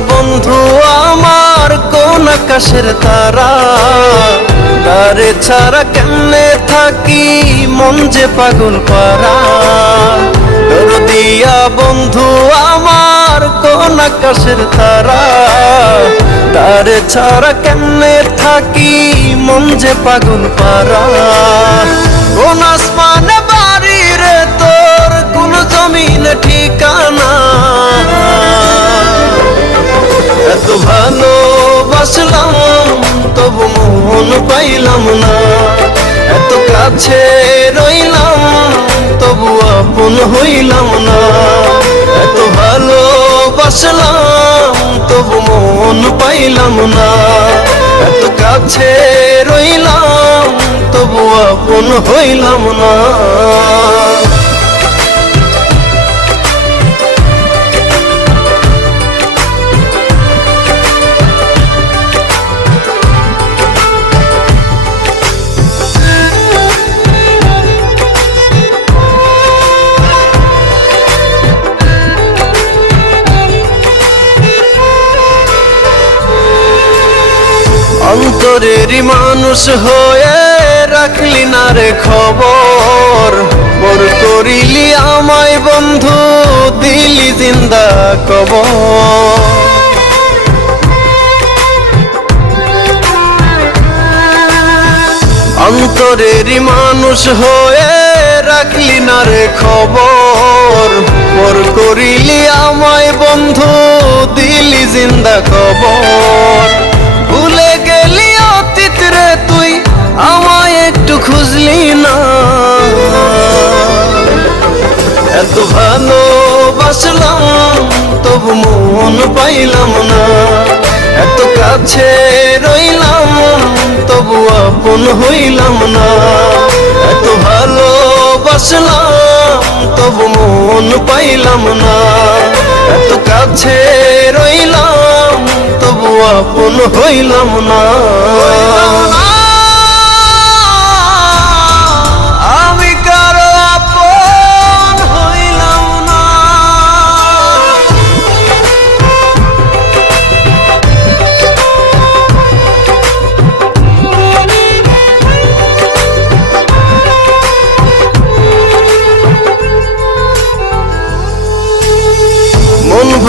বন্ধু আমার কোন আকাশের তারা? তারে ছাড়া কেমনে থাকি? মন যে পাগল পারা দিয়া বন্ধু আমার কোন আকাশের তারা? তারে ছাড়া কেমনে থাকি? মন যে পাগল পারা কোন আসমানে মন পাইলাম না। এত কাছে রইলাম, তবু আপন হইলাম না। এত ভালোবাসলাম, তবু মন পাইলাম না। এত কাছে রইলাম, তবু আপন হইলাম না। অন্তরেরই মানুষ হয়ে রাখলি না রে খবর। পর করিলি আমায় বন্ধু, দিলি জিন্দা কবর। অন্তরেরই মানুষ হয়ে রাখলি না রে খবর। পর করিলি আমায় বন্ধু, দিলি জিন্দা কবর পাইলাম না। এত কাছে রইলাম, তবু আপন হইলাম না। এত ভালোবাসলাম, তবু মন পাইলাম না। এত কাছে রইলাম, তবু আপন হইলাম না।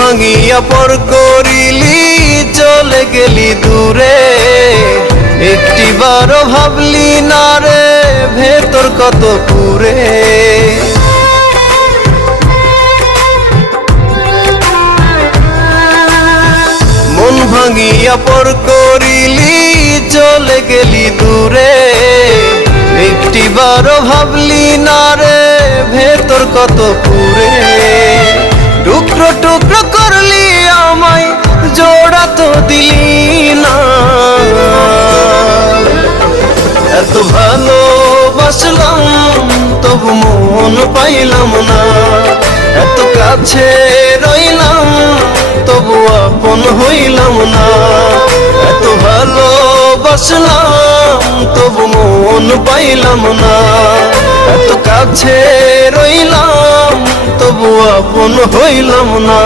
ভাঙিয়া পর করিলি, চলে গেলি দূরে। একটি বারো ভাবলি, না রে, ভেতর কত পুরে মন ভাঙিয়া পর করিলি, চলে গেলি দূরে। একটি বারো ভাবলি, না রে, ভেতর কত পুরে টুকরো টুকরো করলি আমায়, জোড়া তো দিলি না। এত ভালোবাসলাম, তবু মন পাইলাম না। এত কাছে রইলাম, তবু আপন হইলাম না। এত ভালোবাসলাম, তবু মন পাইলাম না। এত কাছে রইলাম তবু আপন হইলাম না